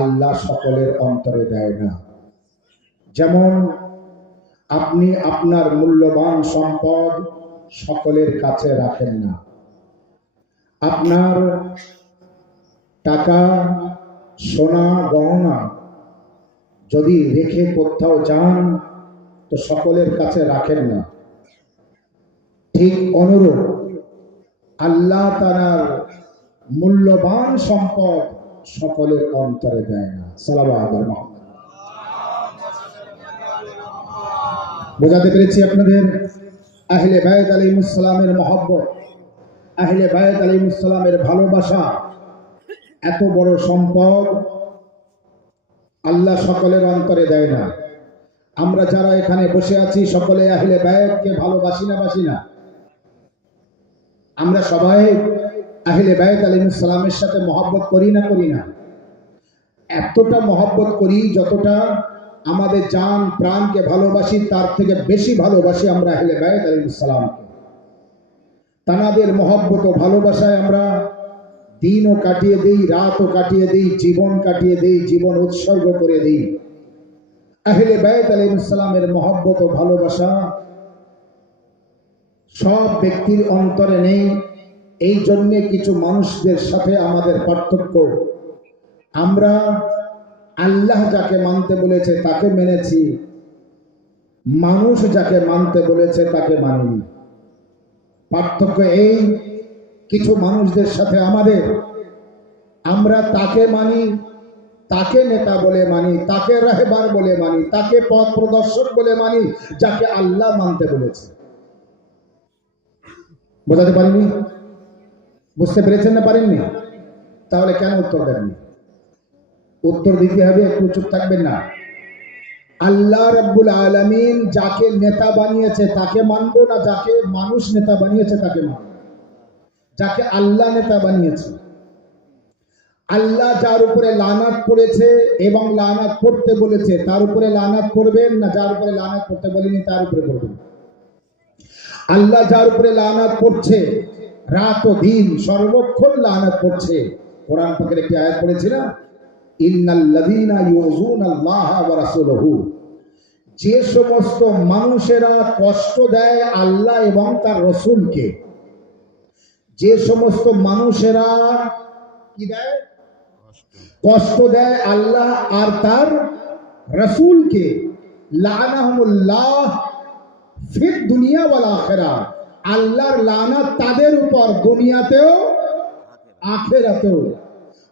আল্লাহ সকলের অন্তরে দেয় না। যেমন আপনি আপনার মূল্যবান সম্পদ সকলের কাছে রাখেন না। আপনার টাকা, সোনা, গহনা যদি রেখে কোথাও যান তো সকলের কাছে রাখেন না। ঠিক অনুরূপ আল্লাহ তাআলার মূল্যবান সম্পদ সকলের অন্তরে দেয় না। সাল্লাল্লাহু আলাইহি ওয়াসাল্লাম। বোঝাতে পেরেছি আপনাদের? আহলে বায়ত আলাইহিস সালামের মহব্বত, আহলে বায়ত আলাইহিস সালামের ভালোবাসা এত বড় সম্পদ আল্লাহ সকলের অন্তরে দেয় না। আমরা যারা এখানে বসে আছি সকলে আহলে বায়তকে ভালোবাসি না বাসি না? আমরা সবাই আহলে বায়ত আলাইহিস সালামের সাথে মহব্বত করি না করি না? এতটা মহব্বত করি যতটা আমাদের জান প্রাণকে ভালোবাসি, তার থেকে বেশি ভালোবাসি আমরা আহলে বায়ত আলাইহিস সালামকে। তানাদের মহব্বত ও ভালোবাসায় আমরা দিনও কাটিয়ে দিই, রাতও কাটিয়ে দিই, জীবন কাটিয়ে দিই, জীবন উৎসর্গ করে দিই। আহলে বায়ত আলাইহিস সালামের মহব্বত ও ভালোবাসা সব ব্যক্তির অন্তরে নেই। এই জন্যে কিছু মানুষদের সাথে আমাদের পার্থক্য। আমরা আল্লাহ যাকে মানতে বলেছে তাকে মেনেছি, মানুষ যাকে মানতে বলেছে তাকে মানিনি। পার্থক্য এই, কিছু মানুষদের সাথে আমাদের, আমরা তাকে মানি, তাকে নেতা বলে মানি, তাকে রাহবার বলে মানি, তাকে পথ প্রদর্শক বলে মানি, যাকে আল্লাহ মানতে বলেছে। বোঝাতে পারিনি? বুঝতে পেরেছেন না পারেননি? তাহলে কেন উত্তর দেননি? উত্তর দিতে হবে, একটু চুপ থাকবেন না। আল্লাহ রাব্বুল আলামিন যাকে নেতা বানিয়েছে তাকে মানবো না যাকে মানুষ নেতা বানিয়েছে তাকে মানবো? যাকে আল্লাহ নেতা বানিয়েছে, আল্লাহ যার উপরে লানাত পড়েছে এবং লানাত পড়তে বলেছে তার উপরে লানাত পড়বেন, না যার উপরে লানাত পড়তে বলেনি তার উপরে পড়বেন? আল্লাহ যার উপরে লানাত পড়ছে, রাত ও দিন সর্বক্ষণ লানাত পড়ছে। কোরআন পাকের একটি আয়াত পড়েছি না, ইন্নাল্লাযীনা ইউযুনাল্লাহা ওয়া রাসূলহু, যে সমস্ত মানুষেরা কষ্ট দেয় আল্লাহ এবং তার রাসূলকে, যে সমস্ত মানুষেরা কি দেয়? কষ্ট দেয় আল্লাহ আর তার রাসূলকে, লানাহুমুল্লাহ ফিদ দুনিয়া ওয়াল আখিরাহ, আল্লাহর লানাত তাদের উপর দুনিয়াতেও আখিরাতেও।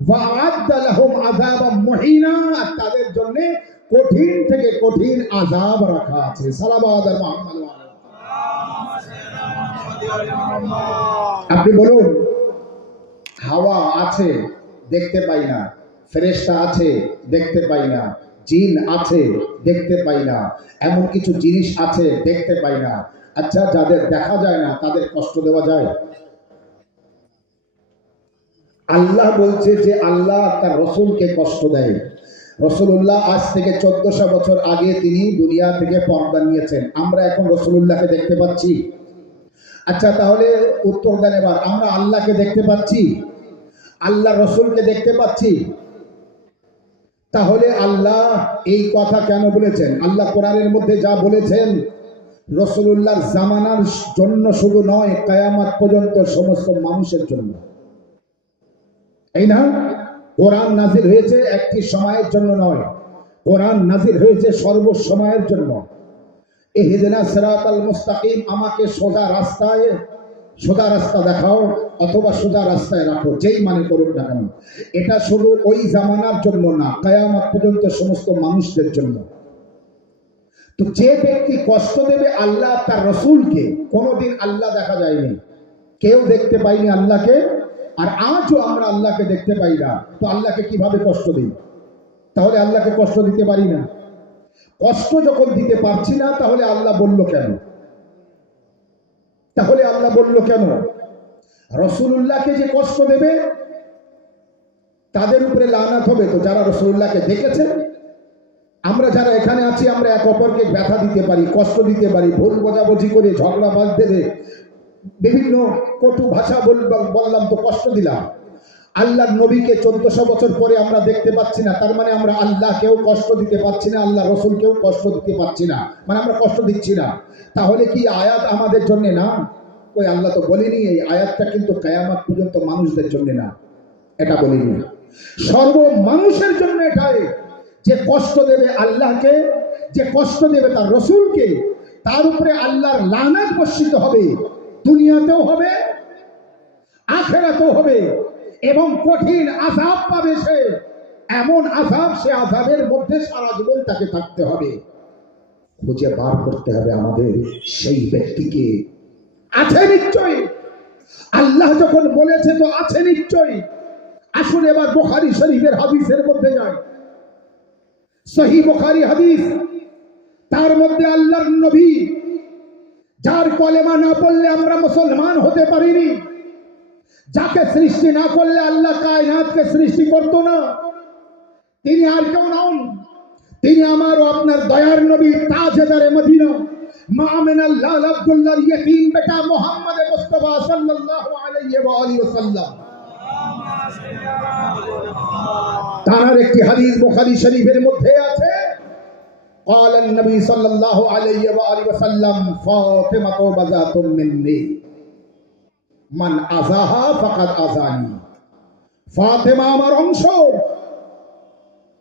ওয়া আ'আদ্দা লাহুম আযাবাম মুহিনা, তাদের জন্য কঠিন থেকে কঠিন আযাব রাখা আছে। সাল্লাল্লাহু আলা মুহাম্মদ ওয়া আলা। আপনি বলুন, হাওয়া আছে দেখতে পাই না, ফেরেশতা আছে দেখতে পাই না, জিন আছে দেখতে পাই না, এমন কিছু জিনিস আছে দেখতে পাই না। আচ্ছা, যাদের দেখা যায় না তাদের কষ্ট দেওয়া যায়? আল্লাহ বলছে যে আল্লাহ তার রাসূলকে কষ্ট দেয়। রাসূলুল্লাহ আজ থেকে 1400 বছর আগে তিনি দুনিয়া থেকে পর্দা নিয়েছেন। আমরা এখন রাসূলুল্লাহকে দেখতে পাচ্ছি? আচ্ছা, তাহলে উত্তর দেন এবার, আমরা আল্লাহকে দেখতে পাচ্ছি? আল্লাহ রাসূলকে দেখতে পাচ্ছি? তাহলে আল্লাহ এই কথা কেন বলেছেন? আল্লাহ কোরআনের মধ্যে যা বলেছেন রাসূলুল্লাহর জামানার জন্য শুধু নয়, কিয়ামত পর্যন্ত সমস্ত মানুষের জন্য। এই না, কোরআন নাজিল হয়েছে একটি সময়ের জন্য নয়, কোরআন নাজিল হয়েছে সর্বসময়ের জন্য। ইহদিনা সিরাতাল মুস্তাকিম, আমাকে সোজা রাস্তা দেখাও অথবা সোজা রাস্তায় রাখো, যেই মানে করুক না কেন। এটা শুধু ওই জামানার জন্য না, কিয়ামত পর্যন্ত সমস্ত মানুষদের জন্য। তো যে ব্যক্তি কষ্ট দেবে আল্লাহ তার রাসূলকে, কোনোদিন আল্লাহ দেখা যায়নি, কেউ দেখতে পাইনি আল্লাহকে, আর আজও আমরা আল্লাহকে দেখতে পাই না, তো আল্লাহকে কিভাবে কষ্ট দিই? তাহলে আল্লাহকে কষ্ট দিতে পারি না। কষ্ট যখন দিতে পারছি না তাহলে আল্লাহ বলল কেন? তাহলে আল্লাহ বলল কেন? রাসূলুল্লাহকে যে কষ্ট দেবে তাদের উপরে লানাত হবে, তো যারা রাসূলুল্লাহকে দেখেছেন। আমরা যারা এখানে আছি আমরা এক অপরকে ব্যথা দিতে পারি, কষ্ট দিতে পারি, ভুল বোঝাবুঝি করে ঝগড়া বাঁধতে বিভিন্ন কটু ভাষা বললাম তো কষ্ট দিলাম। আল্লাহর নবীকে 1400 বছর পরে আমরা দেখতে পাচ্ছি না, তার মানে আমরা আল্লাহকেও কষ্ট দিতে পারছি না, আল্লাহ রসুলকেও কষ্ট দিতে পারছি না, মানে আমরা কষ্ট দিচ্ছি না। তাহলে কি আয়াত আমাদের জন্য না? ওই আল্লাহ তো বলেনি এই আয়াতটা কিন্তু কিয়ামত পর্যন্ত মানুষদের জন্য না, এটা বলিনি। সর্ব মানুষের জন্য এটাই, যে কষ্ট দেবে আল্লাহকে, যে কষ্ট দেবে তার রসুলকে, তার উপরে আল্লাহর লানত বর্ষিত হবে, দুনিয়াতেও হবে আখিরাতেও হবে, এবং কঠিন আযাব পাবে সে, এমন আযাব, সে আযাবের মধ্যে সারা জীবন তাকে থাকতে হবে। খুঁজে বার করতে হবে আমাদের সেই ব্যক্তিকে। আছে নিশ্চয়ই, আল্লাহ যখন বলেছে তো আছে নিশ্চয়ই। আসুন এবার বুখারী শরীফের হাদিসের মধ্যে যাই। সহিহ বুখারী হাদিস, তার মধ্যে আল্লাহর নবী, যার কলেমা না পড়লে আমরা মুসলমান হতে পারিনি, যাকে সৃষ্টি না করলে আল্লাহ কায়নাতকে সৃষ্টি করতো না, তিনি আর কেউ নন, তিনি আমার ও আপনার দয়ার নবী, তাজদারে মদিনা, মামিনাল লাল আব্দুল্লাহর ইয়তীম বেটা মুহাম্মদ মুস্তাফা সাল্লাল্লাহু আলাইহি ওয়া আলিহি ওয়াসাল্লাম। তার একটি হাদিস বুখারী শরীফের মধ্যে আছে, قال النبي صلى الله عليه وآله وسلم فاطمة بذات مني من أذاها فقد أذاني। ফাতেমা আমার অংশ।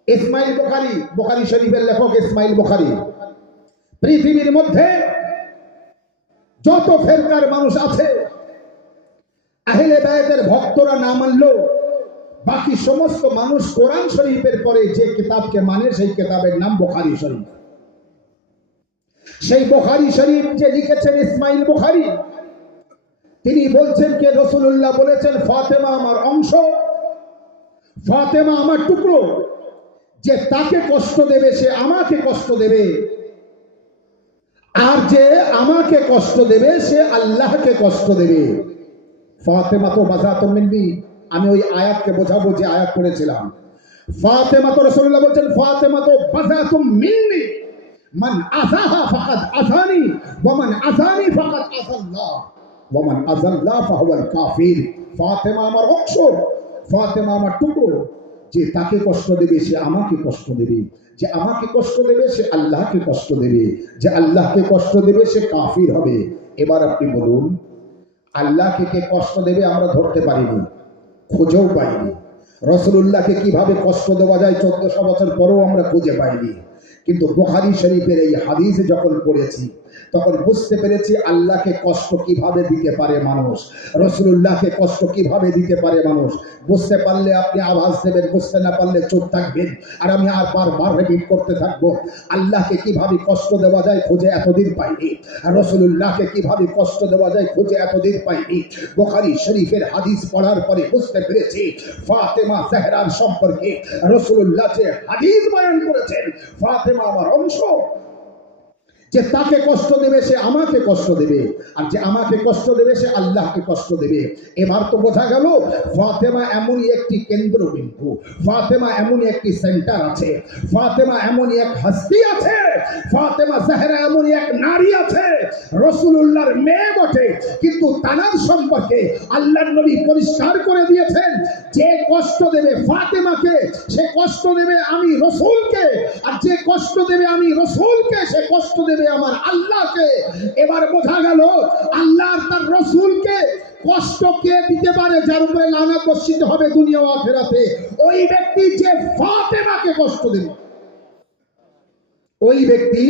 ইসমাইল বুখারী, বুখারী শরীফের লেখক ইসমাইল বুখারী। পৃথিবীর মধ্যে যত ফেরকার মানুষ আছে, আহলে বায়তের ভক্তরা না মানলেও বাকি সমস্ত মানুষ কোরআন শরীফের পরে যে কিতাবকে মানে সেই কিতাবের নাম বুখারী শরীফ। সেই বুখারী শরীফ যে লিখেছেন ইসমাইল বুখারী, তিনি বলছেন কে রাসূলুল্লাহ বলেছেন ফাতেমা আমার অংশ, ফাতেমা আমার টুকরো, যে তাকে কষ্ট দেবে সে আমাকে কষ্ট দেবে, আর যে আমাকে কষ্ট দেবে সে আল্লাহকে কষ্ট দেবে। ফাতেমা তো বাযাতুম মিন্নি, আমি ওই আয়াতকে বোঝাবো যে আয়াত পড়েছিলাম। ফাতেমা তো রাসূলুল্লাহ বলেছেন ফাতেমা তো বাযাতুম মিন্নি মান আযাহা ফাকাদ আযানি ওয়া মান আযানি ফাকাদ আযাল্লাহ ওয়া মান আযাল্লাহ ফাহুয়াল কাফির। ফাতেমা আমার অংশ, ফাতেমা আমার টুকরো, যে তাকে কষ্ট দেবে সে আমাকে কষ্ট দেবে, যে আমাকে কষ্ট দেবে সে আল্লাহকে কষ্ট দেবে, যে আল্লাহকে কষ্ট দেবে সে কাফির হবে। এবার আপনি বলুন, আল্লাহকে কে কষ্ট দেবে আমরা ধরতে পারিনি, খুঁজেও পাইনি। রাসূলুল্লাহকে কিভাবে কষ্ট দেওয়া যায় 1400 বছর পরেও আমরা খুঁজে পাইনি। কিন্তু বুখারী শরীফের এই হাদিস যখন পড়েছি তখন বুঝতে পেরেছি আল্লাহকে কষ্ট কিভাবে দিতে পারে মানুষ, রাসূলুল্লাহকে কষ্ট কিভাবে দিতে পারে মানুষ। বুঝতে পারলে আপনি আওয়াজ দেবেন, বুঝতে না পারলে চুপ থাকবেন, আর আমি আর বারবার রিপিট করতে থাকবো। আল্লাহকে কিভাবে কষ্ট দেওয়া যায় খুঁজে এতদিন পাইনি, আর রাসূলুল্লাহকে কিভাবে কষ্ট দেওয়া যায় খুঁজে এতদিন পাইনি। বুখারী শরীফের হাদিস পড়ার পরে বুঝতে পেরেছি ফাতেমা জাহরার সম্পর্কে রাসূলুল্লাহ যে হাদিস বয়ান করেছেন, ফাতেমা আমার অংশ, যে তাকে কষ্ট দেবে সে আমাকে কষ্ট দেবে, আর যে আমাকে কষ্ট দেবে সে আল্লাহকে কষ্ট দেবে। এবার তো বোঝা গেল ফাতেমা এমনই একটি কেন্দ্রবিন্দু, ফাতেমা এমনই একটি সেন্টার আছে, ফাতেমা এমনই এক হস্তি আছে, ফাতেমা জাহরা এমনই এক নারী আছে, রাসূলুল্লাহর মেয়ে বটে, কিন্তু তার সম্পর্কে আল্লাহর নবী পরিষ্কার করে দিয়েছেন যে কষ্ট দেবে ফাতেমাকে সে কষ্ট দেবে আমি রাসূলকে, আর যে কষ্ট দেবে আমি রাসূলকে সে কষ্ট দেবে আমার আল্লাহকে। এবার বোঝা গেল আল্লাহ তার রাসূলকে কষ্ট কে দিতে পারে, যার উপরে লানত বর্ষিত হবে দুনিয়া ও আখিরাতে, ওই ব্যক্তি যে ফাতেমাকে কষ্ট দেবে। ওই ব্যক্তি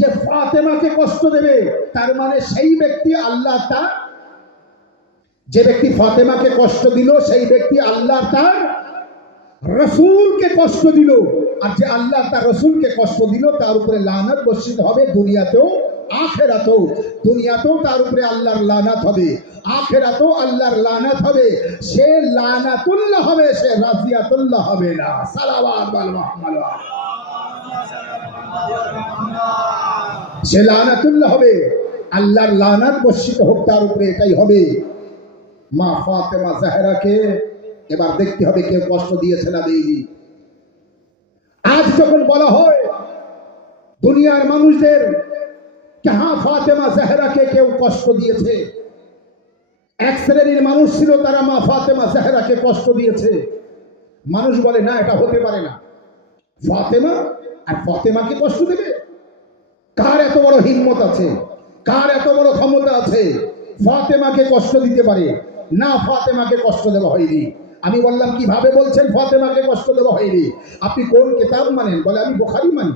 যে ফাতেমাকে কষ্ট দেবে তার মানে সেই ব্যক্তি আল্লাহ তার, যে ব্যক্তি ফাতেমাকে কষ্ট দিল সেই ব্যক্তি আল্লাহ তার রাসূলকে কষ্ট দিল, আর যে আল্লাহ তার রাসূলকে কষ্ট দিল তার উপরে লানত বর্ষিত হবে দুনিয়াতেও আখিরাতেও। দুনিয়াতেও তার উপরে আল্লাহর লানত হবে, আখিরাতেও আল্লাহর লানত হবে। সে লানাতুল্লাহ হবে, সে রাজিয়াতুল্লাহ হবে না। সালাওয়াত আল মুহাম্মদ, সে লানাতুল্লাহ হবে, আল্লাহর লানত বর্ষিত হোক তার উপরে, এটাই হবে। মা ফাতেমা জাহরাকে এবার দেখতে হবে কেউ কষ্ট দিয়েছে না দেয়নি। আজ যখন বলা হয় দুনিয়ার মানুষদের কে হ্যাঁ ফাতেমা জাহরাকে কেউ কষ্ট দিয়েছে, এক শ্রেণীর মানুষ ছিল, তারা মা ফাতেমা জাহরাকে কষ্ট দিয়েছে। মানুষ বলে না, এটা হতে পারে না, ফাতেমা আর ফাতেমাকে কষ্ট দেবে? কার এত বড় হিম্মত আছে, কার এত বড় ক্ষমতা আছে ফাতেমাকে কষ্ট দিতে পারে? না, ফাতেমাকে কষ্ট দেওয়া হয়নি। আমি বললাম কিভাবে বলছেন ফাতেমাকে কষ্ট দেওয়া হয়নি? আপনি কোন কিতাব মানেন? বলে আমি বুখারী মানি,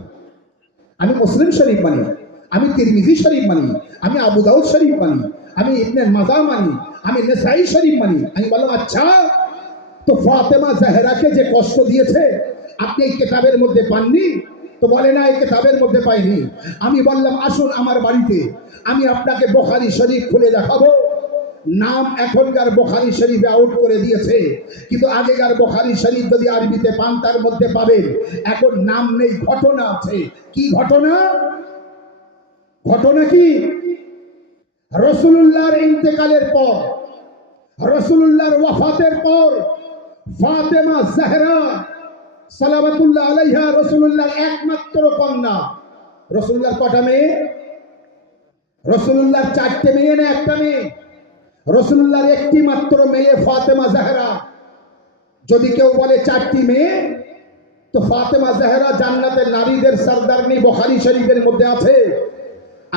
আমি মুসলিম শরীফ মানি, আমি তিরমিজি শরীফ মানি, আমি আবু দাউদ শরীফ মানি, আমি ইবনে মাজা মানি, আমি নাসাই শরীফ মানি। আমি বললাম আচ্ছা, তো ফাতেমা জাহরাকে যে কষ্ট দিয়েছে আপনি এই কিতাবের মধ্যে পাননি? তো বলে না, এই কিতাবের মধ্যে পাইনি। আমি বললাম আসুন আমার বাড়িতে, আমি আপনাকে বুখারী শরীফ খুলে দেখাবো। নাম এখনকার বুখারী শরীফে আউট করে দিয়েছে, কিন্তু আগেকার বুখারী শরীফ যদি আরবিতে পান তার মধ্যে পাবেন। এখন নাম নেই, ঘটনা আছে। কি ঘটনা? ঘটনা কি? রাসূলুল্লাহর ইন্তেকালের পর, রাসূলুল্লাহর ওয়াফাতের পর ফাতেমা জাহরা সালাওয়াতুল্লাহ আলাইহা, রাসূলুল্লাহর একমাত্র কন্যা। রাসূলুল্লাহর কটা মেয়ে? রাসূলুল্লাহর 4টে মেয়ে না একটা মেয়ে? রাসূলুল্লাহর একটি মাত্র মেয়ে ফাতেমা জাহরা। যদি কেউ বলে 4টি মেয়ে, তো ফাতেমা জাহরা জান্নাতের নারীদের সরদারনি বুখারী শরীফের মধ্যে আছে।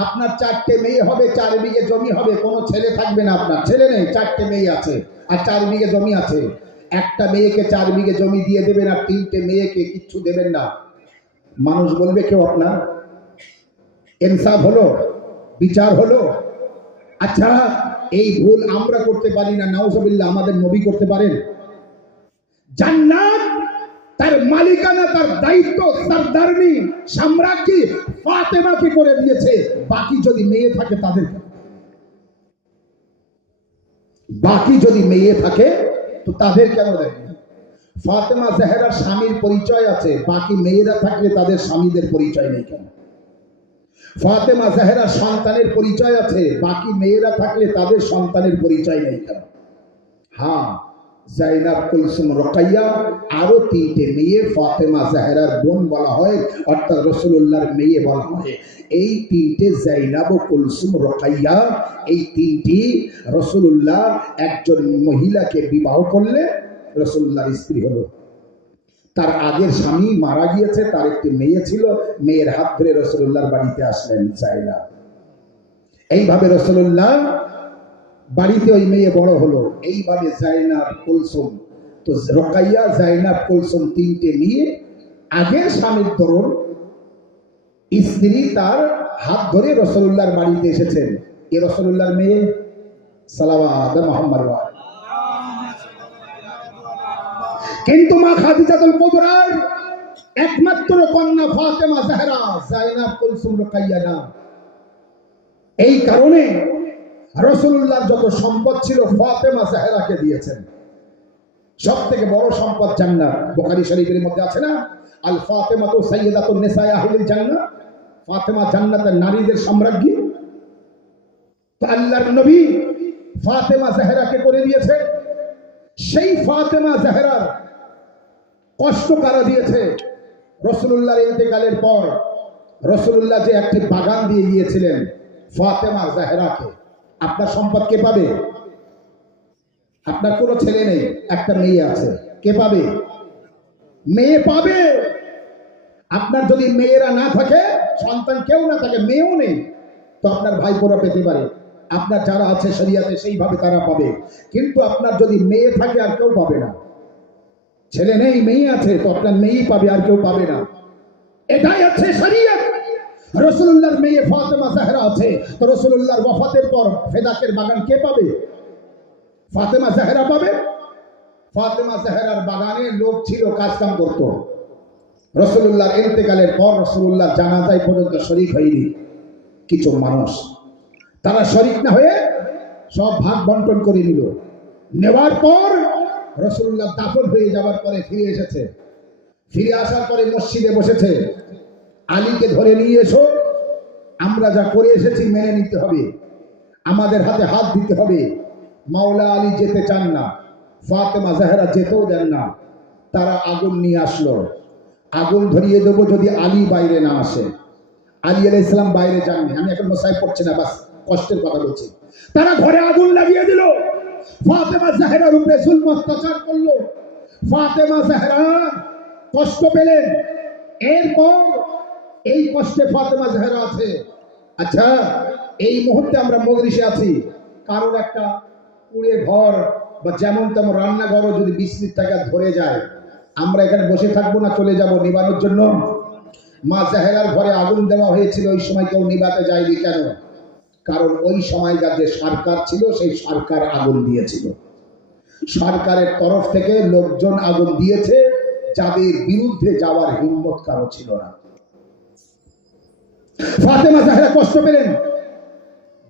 আপনার 4টে মেয়ে হবে, 4 বিঘে জমি হবে, কোনো ছেলে থাকবে না। আপনার ছেলে নেই, 4টে মেয়ে আছে আর 4 বিঘে জমি আছে। একটা মেয়েকে 4 বিঘে জমি দিয়ে দেবেন আর 3টে মেয়েকে কিচ্ছু দেবেন না। মানুষ বলবে কেউ আপনার ইনসাফ হলো, বিচার হলো? আচ্ছা, এই ভুল আমরা করতে পারি না, নাউজুবিল্লাহ, আমাদের নবী করতে পারেন? জান্নাত তার মালিকানা, তার দায়িত্ব, সরদারনি, সম্রাজ্ঞী ফাতেমাকে করে দিয়েছে। বাকি যদি মেয়ে থাকে তাদের, বাকি যদি মেয়ে থাকে তো তাদের কেন দেয়? ফাতেমা জাহরার স্বামীর পরিচয় আছে, বাকি মেয়েরা থাকলে তাদের স্বামীদের পরিচয় নেই কেন? ফাতেমা জাহরার সন্তানের পরিচয় আছে, বাকি মেয়েরা থাকলে তাদের সন্তানের পরিচয় নেই কেন? হ্যাঁ, জাইনাব, কুলসুম, রুকাইয়া, আরো 3টে মেয়ে ফাতেমা জাহরার বোন বলা হয়, অর্থাৎ রাসূলুল্লাহর মেয়ে বলা হয়। এই 3টে জাইনাব, কুলসুম, রুকাইয়া, এই 3টি রাসূলুল্লাহ একজন মহিলাকে বিবাহ করলে রাসূলুল্লাহর স্ত্রী হলো। তার আগের স্বামী মারা গিয়েছে, তার একটি মেয়ে ছিল, মেয়ের হাত ধরে রাসূলুল্লাহর বাড়িতে আসলেন জাইনাব। এইভাবে রাসূলুল্লাহ বাড়িতে ওই মেয়ে বড় হলো। এইভাবে জাইনাব, কুলসুম, তো রুকাইয়া, জাইনাব, কুলসুম 3টে মেয়ে আগের স্বামীর দরুন স্ত্রী তার হাত ধরে রাসূলুল্লাহর বাড়িতে এসেছেন। এ রাসূলুল্লাহর মেয়ে সালাওয়াত মুহাম্মদ। কিন্তু মা খাদিজাতুল কুবরার একমাত্র কন্যা ফাতেমা জাহরা, জাইনাব, কুলসুম, রুকাইয়া না। এই কারণে রাসূলুল্লাহর যত সম্পদ ছিল ফাতেমা জাহরাকে দিয়েছেন। সবথেকে বড় সম্পদ জান্নাত। বুখারী শরীফের মধ্যে আছে না, আল ফাতেমাতু সাইয়্যিদাতুন নিসাই আহলিল জান্নাহ, ফাতেমা জান্নাতের নারীদের সম্রাজ্ঞী। তো আল্লাহর নবী ফাতেমা জাহরাকে করে দিয়েছে। সেই ফাতেমা জাহরার কষ্ট কারা দিয়েছে? রাসূলুল্লাহর ইন্তেকালের পর রাসূলুল্লাহ যে একটি বাগান দিয়ে গিয়েছিলেন ফাতেমা জাহরাকে। আপনার সম্পদ কে পাবে? আপনার কোনো ছেলে নেই, একটা মেয়ে আছে, কে পাবে? মেয়ে পাবে। আপনার যদি মেয়েরা না থাকে, সন্তান কেউ না থাকে, মেয়েও নেই, তো আপনার ভাইপোরা পেতে পারে। আপনার যারা আছে শরিয়াতে সেইভাবে তারা পাবে। কিন্তু আপনার যদি মেয়ে থাকে আর কেউ পাবে না। ছেলে নেই, মেয়ে আছে, তো আপনার মেয়েই পাবে, আর কেউ পাবে না। এটাই আছে শরিয়ত। রাসূলুল্লাহর মেয়ে ফাতেমা জাহরা আছে, তো রাসূলুল্লাহর ওয়াফাতের পর ফেদাকের বাগান কে পাবে? ফাতেমা জাহরা পাবে। ফাতেমা জাহরার বাগানে লোক ছিল, কাজ কাম করত। রাসূলুল্লাহর ইন্তেকালের পর রাসূলুল্লাহর জানাজায় পর্যন্ত শরীক হয়নি কিছু মানুষ। তারা শরীক না হয়ে সব ভাগ বন্টন করে নিল। নেওয়ার পর রাসূলুল্লাহ দাফন হয়ে যাওয়ার পরে ফিরে এসেছে। ফিরে আসার পরে মসজিদে বসেছে, আলীকে ধরে নিয়ে এসো, আমরা যা করে এসেছি মেনে নিতে হবে, আমাদের হাতে হাত দিতে হবে। মাওলা আলী যেতে চান না, ফাতেমা জাহরা যেতেও দেন না। তারা আগুন নিয়ে আসলো, আগুন ধরিয়ে দেবো যদি আলী বাইরে না আসে। আলী আলাইহিস সালাম বাইরে যাননি। আমি এখন মোসাইব পড়ছি না, বাস কষ্টের কথা বলছি। তারা ঘরে আগুন লাগিয়ে দিল। ফাতেমা জাহরার উপরে জুলম অত্যাচার করলো, ফাতেমা জাহরা কষ্ট পেলেন। এরপর এই কষ্টে ফাতেমা জাহরা আছে। আচ্ছা, এই মুহূর্তে আমরা মজলিসে আছি, কারোর একটা কুড়ে ঘর বা যেমন তেমন রান্নাঘরও যদি 20 মিনিট টাকা ধরে যায়, আমরা এখানে বসে থাকবো না, চলে যাব নিবানোর জন্য? মা জাহেরার ঘরে আগুন দেওয়া হয়েছিল, ওই সময় কেউ নিবাতে যায়নি কেন? কারণ ওই সময়কার যে সরকার ছিল সেই সরকার আগুন দিয়েছিল। সরকারের তরফ থেকে লোকজন আগুন দিয়েছে, যাদের বিরুদ্ধে যাওয়ার হিম্মত কারো ছিল না। ফাতেমা জাহরা কষ্ট পেলেন,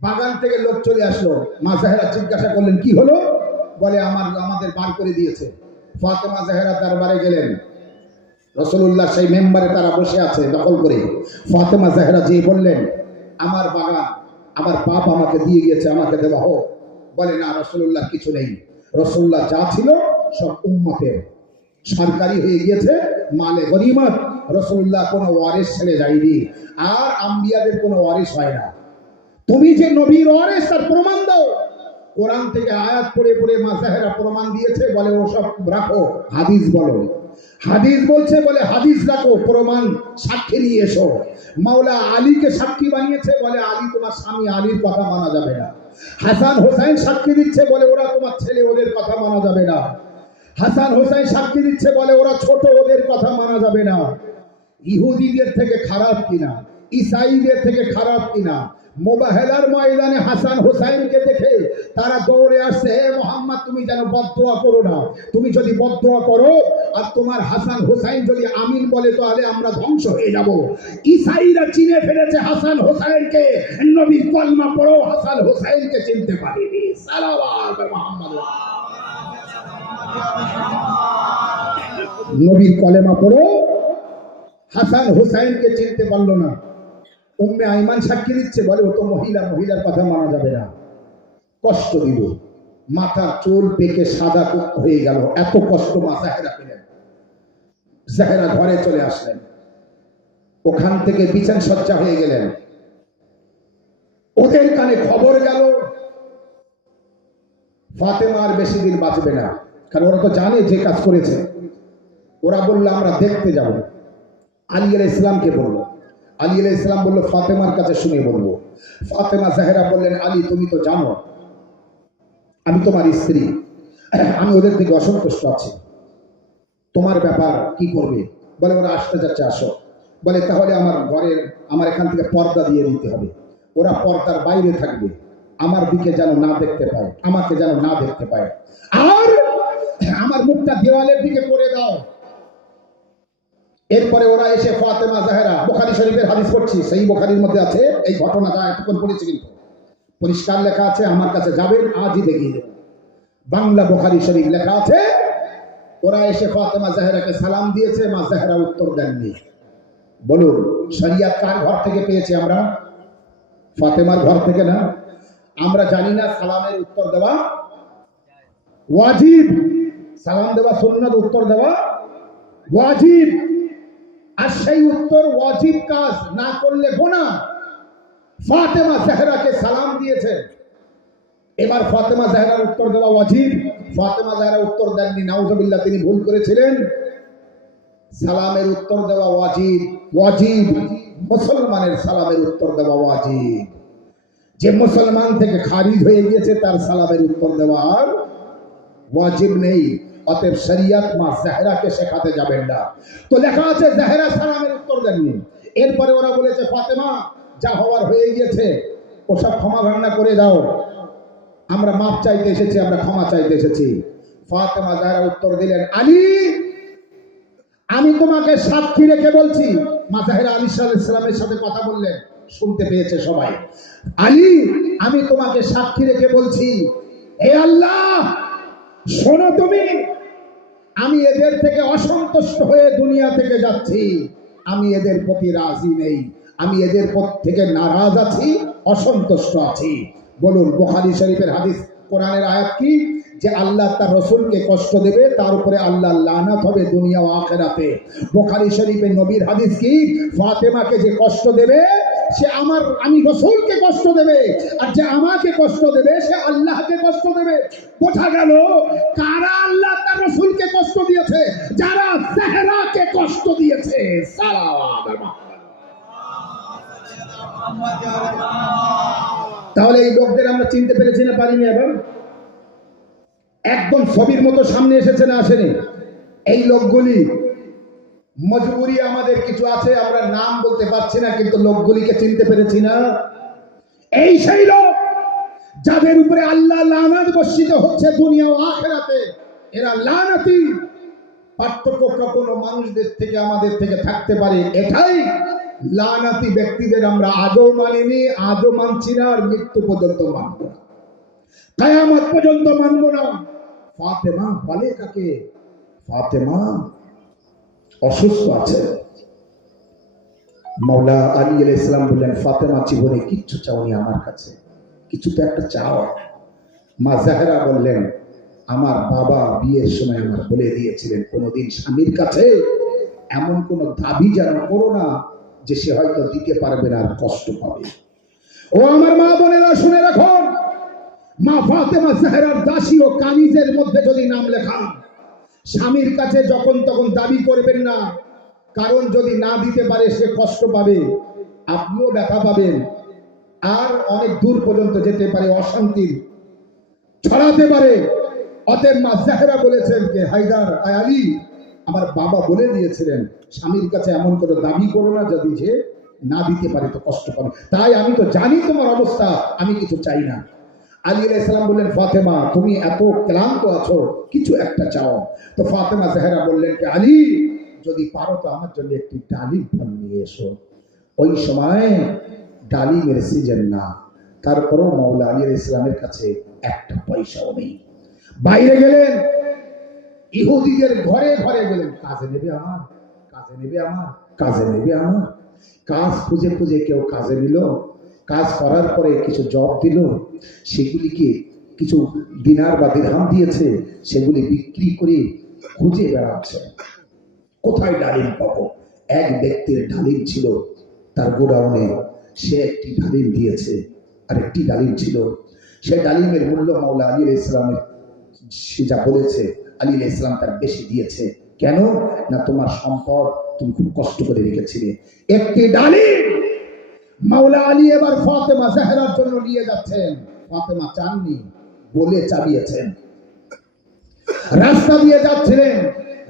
বাগান থেকে লোক চলে আসলো। মা জাহরা জিজ্ঞাসা করলেন কি হলো? বলে আমাদের বার করে দিয়েছে। ফাতেমা জাহরা দরবারে গেলেন, রাসূলুল্লাহ সেই মেম্বারে তারা বসে আছে দখল করে। ফাতেমা জাহরা যে বললেন আমার বাগান আমার বাপ আমাকে দিয়ে গিয়েছে, আমাকে দেওয়া হোক। বলে না, রাসূলুল্লাহ কিছু নেই, রাসূলুল্লাহ যা ছিল সব উম্মতের, সরকারি হয়ে গিয়েছে, মালে গনিমত। রাসূলুল্লাহ কোনো ওয়ারিস ছেড়ে যায়নি, আর আম্বিয়াদের কোনো ওয়ারিস হয় না। তুমি যে নবীর ওয়ারিস তার প্রমাণ দাও। কোরআন থেকে আয়াত পড়ে পড়ে মা জাহরা প্রমাণ দিয়েছে। বলে ওসব রাখো, হাদিস বলো। হাদিস বলছে, বলে হাদিস রাখো, প্রমাণ সাক্ষী নিয়ে এসো। মাওলা আলীকে সাক্ষী বানিয়েছে, বলে আলী তোমার স্বামী, আলীর কথা মানা যাবে না। হাসান হোসেন সাক্ষী দিচ্ছে, বলে ওরা তোমার ছেলে, ওদের কথা মানা যাবে না। হাসান হোসেন সাক্ষী দিচ্ছে, বলে ওরা ছোট, ওদের কথা মানা যাবে না। ইহুদিদের থেকে খারাপ কিনা, ইসাইদের থেকে খারাপ কিনা? মোবাহেলার ময়দানে হাসান হোসাইনকে দেখে তারা দৌড়ে আসছে, হে মোহাম্মদ তুমি যেন বদদোয়া করো না, তুমি যদি বদদোয়া করো আর তোমার হাসান হোসাইন যদি আমিন বলে তাহলে আমরা ধ্বংস হয়ে যাব। ইসাইরা চিনে ফেলেছে হাসান হোসাইনকে, নবীর কলমা পড়ো, হাসান হোসাইনকে চিনতে পারেনি। সালাওয়াত মুহাম্মদ, নবীর কলেমা পড়ো, হাসান হোসাইনকে চিনতে পারলো না। উম্মে আইমান সাক্ষী দিচ্ছে, বলে ও তো মহিলা, মহিলার কথা মানা যাবে না। কষ্ট দিল, মাথার চুল পেকে সাদা হয়ে গেল, এত কষ্ট মা জাহেরা পেলেন। জাহেরা ঘরে চলে আসলেন, ওখান থেকে বিছান সজ্জা হয়ে গেলেন। ওদের কানে খবর গেল ফাতেমা আর বেশি দিন বাঁচবে না, কারণ ওরা তো জানে যে কাজ করেছে। ওরা বললো আমরা দেখতে যাব। আলী আলাইহিস সালামকে বললো, আলী আলাইহিস সালাম বললো ফাতেমার কাছে শুনে বলবো। ফাতেমা জাহেরা বললেন, আলী তুমি তো জানো আমি তোমার স্ত্রী, আমি ওদের থেকে অসন্তুষ্ট আছি, তোমার ব্যাপার কি করবে? বলে ওরা আসতে যাচ্ছে, আসো। বলে তাহলে আমার এখান থেকে পর্দা দিয়ে দিতে হবে, ওরা পর্দার বাইরে থাকবে, আমার দিকে যেন না দেখতে পায়, আমাকে যেন না দেখতে পায়, আর আমার মুখটা দেওয়ালের দিকে করে দাও। এরপরে ওরা এসে ফাতেমা জাহেরা, বুখারী শরীফের হাদিস পড়ছি, সেই বুখারীর মধ্যে আছে এই ঘটনাটা, এতক্ষণ পড়েছি কিন্তু পরিষ্কার লেখা আছে, আমার কাছে যাবেন আজই দেখিয়ে দেবেন, বাংলা বুখারী শরীফ লেখা আছে। ওরা এসে ফাতেমা জাহেরাকে সালাম দিয়েছে, মা জাহেরা উত্তর দেননি। বলুন শরিয়ত কার ঘর থেকে পেয়েছি আমরা? ফাতেমার ঘর থেকে না? আমরা জানি না সালামের উত্তর দেওয়া ওয়াজিব, সালাম দেওয়া সুন্নাত, উত্তর দেওয়া ওয়াজিব। আর সেই উত্তর ওয়াজিব কাজ না করলে গুনাহ। ফাতেমা জাহরাকে সালাম দিয়েছে, এবার ফাতেমা জাহরার উত্তর দেওয়া ওয়াজিব। ফাতেমা জাহরা উত্তর দেননি, নাউজুবিল্লাহ, তিনি ভুল করেছিলেন। সালামের উত্তর দেওয়া ওয়াজিব, ওয়াজিব। মুসলমানের সালামের উত্তর দেওয়া ওয়াজিব। যে মুসলমান থেকে খারিজ হয়ে গিয়েছে তার সালামের উত্তর দেওয়া আর ওয়াজিব নেই। অতএব শরিয়ত মা জাহরাকে শেখাতে যাবেন না। তো লেখা আছে জাহরা সালামের উত্তর দেননি। এরপরে ওরা বলেছে ফাতেমা যা হওয়ার হয়ে গিয়েছে, ওসব ক্ষমা ঘান্না করে দাও, আমরা মাপ চাইতে এসেছি, আমরা ক্ষমা চাইতে এসেছি। ফাতেমা জাহরা উত্তর দিলেন, আলী আমি তোমাকে সাক্ষী রেখে বলছি। মা জাহরা আলী সাল্লাল্লাহু আলাইহি সাল্লামের সাথে কথা বললেন, শুনতে পেয়েছে সবাই। আলী আমি তোমাকে সাক্ষী রেখে বলছি, হে আল্লাহ শোনো তুমি, আমি এদের থেকে অসন্তুষ্ট হয়ে দুনিয়া থেকে যাচ্ছি, আমি এদের প্রতি রাজি নেই, আমি এদের থেকে নারাজ আছি, অসন্তুষ্ট আছি। বলুন বুখারী শরীফের হাদিস, কোরআনের আয়াত কি? যে আল্লাহ তার রাসূলকে কষ্ট দেবে তার উপরে আল্লাহ লানত হবে দুনিয়া ও আখিরাতে। বুখারী শরীফে নবীর হাদিস কি? ফাতেমাকে যে কষ্ট দেবে সে আমি রাসূলকে কষ্ট দেবে, আর যে আমাকে কষ্ট দেবে সে আল্লাহকে কষ্ট দেবে। বোঝা গেল কারা আল্লাহ তার রাসূলকে কষ্ট দিয়েছে, যারা সেহরাকে কষ্ট দিয়েছে। তাহলে এই লোকদের আমরা চিনতে পেরেছি না পারিনি? এবার একদম ছবির মতো সামনে এসেছে না আসেনি? এই লোকগুলি মজবুরি আমাদের কিছু আছে, আমরা নাম বলতে পারছি না, কিন্তু লোকগুলিকে চিনতে পেরেছি না? এই সেই লোক যাদের উপরে আল্লাহ লানাত বর্ষিত হচ্ছে দুনিয়া ও আখিরাতে। এরা লানাতি। পার্থক্য কখনো মানুষদের থেকে আমাদের থেকে থাকতে পারে এটাই, লানাতি ব্যক্তিদের আমরা আজও মানিনি, আজও মানছি না, আর মৃত্যু পর্যন্ত মানব না, কিয়ামত পর্যন্ত মানব না। ফাতেমা বলে কাকে? ফাতেমা অসুস্থ আছে। মাওলা আলী আলাইহিস সালাম বললেন, ফাতেমা জীবনে কিচ্ছু চাওনি আমার কাছে, কিছু তো একটা চাও। মা জাহরা বললেন, আমার বাবা বিয়ের সময় আমার বলে দিয়েছিলেন কোনোদিন স্বামীর কাছে এমন কোন দাবি যেন করো না যে সে হয়তো দিতে পারবে না, আর কষ্ট পাবে। ও আমার মা বোনেরা শুনে রাখুন, মা ফাতেমা জাহরার দাসী ও কানিজের মধ্যে যদি নাম লেখান, স্বামীর কাছে যখন তখন দাবি করবেন না, কারণ যদি না দিতে পারে সে কষ্ট পাবে, আপনিও ব্যথা পাবেন, আর অনেক দূর পর্যন্ত যেতে পারে, অশান্তি ছড়াতে পারে। অতএব মা জাহরা বলেছেন যে হায়দার, আলী, আমার বাবা বলে দিয়েছিলেন স্বামীর কাছে এমন করে দাবি করো না, যদি যে না দিতে পারে তো কষ্ট পাবে। তাই আমি তো জানি তোমার অবস্থা, আমি কিছু চাই না। আলী আলাইহিস সালাম বললেন, ফাতেমা তুমি এত ক্লান্ত আছো, কিছু একটা চাও। তো ফাতেমা জাহরা বললেন যে আলী, যদি পারো তো আমার জন্য একটি ডালিম ফল নিয়ে এসো। ওই সময় ডালিমের সিজন না, তারপরেও মাওলা আলী আলাইহিস সালামের কাছে একটা পয়সাও নেই। বাইরে গেলেন, ইহুদিদের ঘরে ঘরে গেলেন, কাজে নেবে আমার, কাজে নেবে আমার, কাজে নেবে আমার। কাজ খুঁজে খুঁজে কেউ কাজে নিল, কাজ করার পরে কিছু জব দিল, সেগুলিকে কিছু দিনার বা দিরহাম দিয়েছে, সেগুলি বিক্রি করে খুঁজে বেড়াচ্ছে কোথায় ডালিম পাবো। এক ব্যক্তির ডালিম ছিল তার গোডাউনে, সে একটি ডালিম দিয়েছে, আর একটি ডালিম ছিল, সে ডালিমের মূল্য মাওলা আলী আলাইহিস সালামের, সে যা বলেছে আলী আলাইহিস সালাম তার বেশি দিয়েছে। কেন না, তোমার সম্পদ তুমি খুব কষ্ট করে রেখেছিলে, একটি ডালিম। মাওলা আলী এবার ফাতেমা জাহরার জন্য নিয়ে যাচ্ছেন। ফাতেমা চাননি, বলে চালিয়েছেন। রাস্তা দিয়ে যাচ্ছিলেন,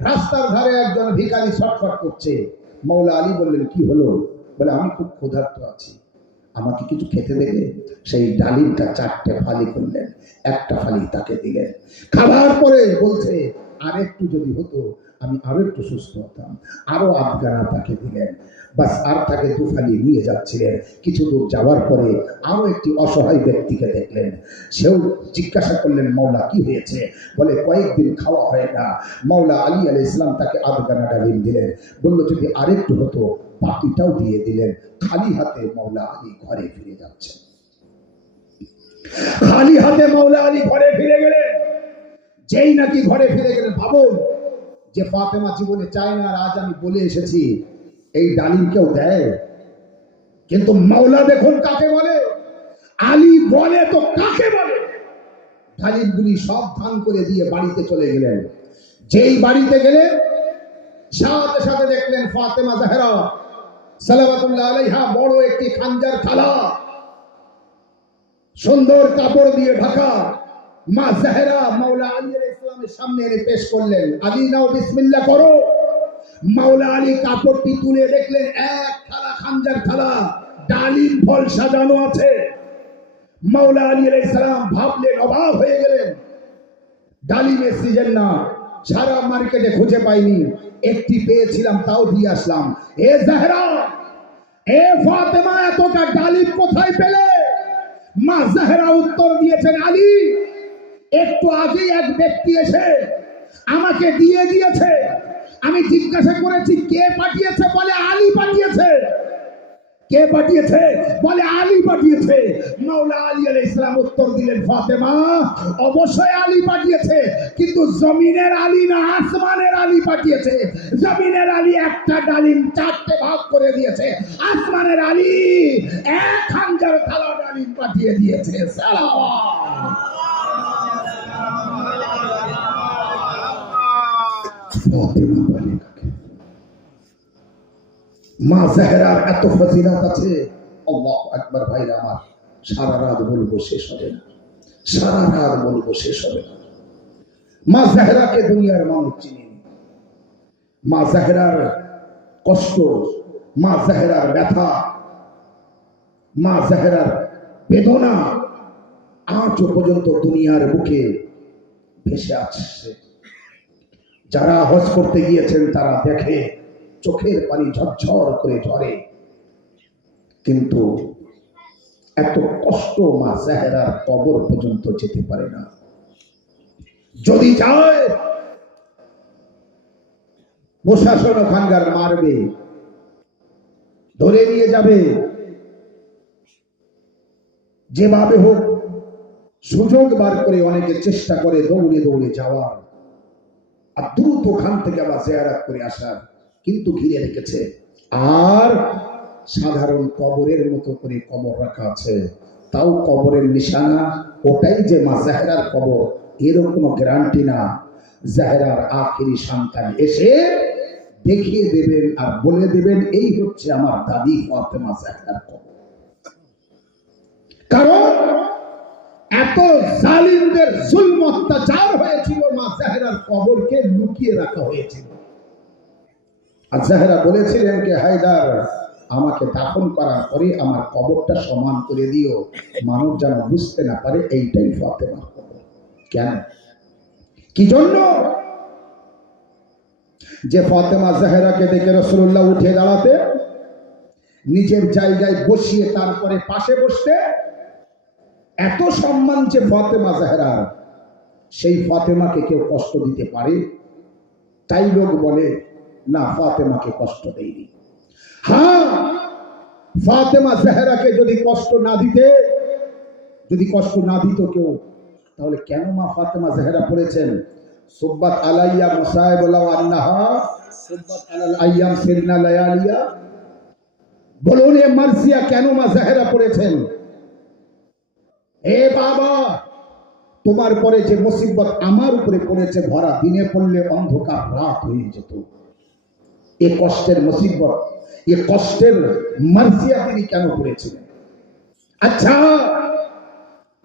রাস্তার ধারে একজন ভিখারি ছটফট করছে। মাওলা আলী বললেন, কি হলো? বলে, আমি খুব ক্ষুধার্ত আছি, আমাকে কিছু খেতে দেবে? সেই ডালিমটা 4টে ফালি করলেন, একটা ফালি তাকে দিলেন। খাবার পরে বলছে, আর একটু যদি হতো আমি আরো একটু সুস্থ হতাম, আরো আধগানা তাকে দিলেন। বাস, আর তাকে 2 ফালি নিয়ে যাচ্ছিলেন। কিছু দূর যাওয়ার পরে আরো একটি অসহায় ব্যক্তিকে দেখলেন, সেও জিজ্ঞাসা করলেন, মাওলা কি হয়েছে? বলে, কয়েকদিন খাওয়া হয় না। মাওলা আলী আলাইহিস সালাম তাকে আধগানা ডালিম দিলেন, বলল যদি আরেকটু হতো, বাকিটাও দিয়ে দিলেন। খালি হাতে মাওলা আলী ঘরে ফিরে যাচ্ছেন। খালি হাতে মাওলা আলী ঘরে ফিরে গেলেন। যেই নাকি ঘরে ফিরে গেলেন, ভাবুন যে ফাতেমা জীবনে চায় না, আর আজ আমি বলে এসেছি এই ডালিম কেউ দেয়? কিন্তু মাওলা দেখুন কাকে বলে, আলী বলে তো কাকে বলে। ডালিমগুলি সব দান করে দিয়ে বাড়িতে চলে গেলেন। যেই বাড়িতে গেলেন, সাথে সাথে দেখলেন ফাতেমা জাহরা সালাওয়াতুল্লাহ আলাইহা বড় একটি খানজার থালা, সুন্দর কাপড় দিয়ে ঢাকা। মা জাহরা মাওলা আলী আলাইহিস সালামের সামনে এনে পেশ করলেন, আলী নাও বিসমিল্লাহ করো। মাওলা আলী কাপড়টি তুলে দেখলেন এক থালা খানজার থালা, ডালিম ফল সাজানো আছে। মাওলা আলী আলাইহিস সালাম ভাবলেন, অবাক হয়ে গেলেন, ডালিমের সিজন না, সারা মার্কেটে খুঁজে পাইনি, একটি পেয়েছিলাম তাও দিয়ে আসলাম। এ জাহরা, এ ফাতেমা, এতটা ডালিম কোথায় পেলে? মা জাহরা উত্তর দিয়েছেন, আলী, একটু আগে এক ব্যক্তি এসে আমাকে দিয়ে গিয়েছে, আমি জিজ্ঞাসা করেছি কে পাঠিয়েছে, বলে আলী পাঠিয়েছে। কে পাঠিয়েছে? বলে আলী পাঠিয়েছে। মাওলা আলী আলাইহিস সালাম উত্তর দিলেন, ফাতেমা অবশ্যই আলী পাঠিয়েছে, কিন্তু জমিনের আলী না, আসমানের আলী পাঠিয়েছে। জমিনের আলী একটা ডালিম চারটে ভাগ করে দিয়েছে, আসমানের আলী এক খানজার থালা ডালিম পাঠিয়ে দিয়েছে। সালাওয়াত। ফাতেমা বলে মা জাহরার এত ফজিলত আছে, আল্লাহু আকবার। ভাইরা আমার, সারা রাত বলবো শেষ হবে না, সারা রাত বলবো শেষ হবে না। মা জাহরাকে দুনিয়ার মানুষ চিনেনি। মা জাহরার কষ্ট, মা জাহরার ব্যথা, মা জাহরার বেদনা আজও পর্যন্ত দুনিয়ার বুকে ভেসে আসছে। যারা হজ করতে গিয়েছেন তারা দেখে চোখের পানি ঝরঝর করে ঝরে, কিন্তু এত কষ্ট মা জাহরার কবর পর্যন্ত যেতে পারে না। যদি যায় প্রশাসন ওখানকার মারবে, ধরে নিয়ে যাবে, যেভাবে হোক সুযোগ বার করে অনেকে চেষ্টা করে দৌড়ে দৌড়ে যাওয়ার আর দ্রুত ওখান থেকে আবার জিয়ারত করে আসার, কিন্তু ঘিরে রেখেছে। আর সাধারণ কবরের মতো করে কবর রাখা আছে, তাও কবরের নিশানা ওটাই যে মা জাহরার কবর এরকম কোনো গ্যারান্টি না। জাহরার আখেরি সন্তান এসে দেখিয়ে দেবেন আর বলে দেবেন এই হচ্ছে আমার দাদি ফাতেমা জাহরার কবর। কারণ এত জালিমদের জুলম অত্যাচার হয়েছিল, মা জাহরার কবরকে লুকিয়ে রাখা হয়েছিল। আর জাহরা বলেছিলেন যে হায়দার, আমাকে দাফন করার পরে আমার কবরটা সমান করে দিও, মানুষ যেন বুঝতে না পারে এইটাই ফাতেমার কবর। কেন, কি জন্য? যে ফাতেমা জাহরাকে দেখে রাসূলুল্লাহ উঠে দাঁড়াতে, নিজের জায়গায় বসিয়ে তারপরে পাশে বসতে, এত সম্মান যে ফাতেমা জাহরার, সেই ফাতেমাকে কেউ কষ্ট দিতে পারে? তাই লোক বলে না, ফাতেমাকে কষ্ট দেয়নি। হ্যাঁ, ফাতেমা জাহরাকে যদি কষ্ট না দিতে, যদি কষ্ট না দিত কেউ, তাহলে কেন মা ফাতেমা জাহরা পড়েছেন সুব্বাত আলাইয়া মুসাইব লাউ আন্নাহা সুব্বাত আলাল আইয়াম সিরনা লায়ালিয়া? বলুন এ মার্জিয়া কেন মা জাহরা পড়েছেন? এ বাবা, তোমার পরে যে মুসিবত আমার উপরে পড়েছে, ভরা দিনে পড়লে অন্ধকার রাত হয়ে যেত। এ কষ্টের মুসিবত, এ কষ্টের মার্জিয়া তিনি কেন পড়েছিলেন? আচ্ছা,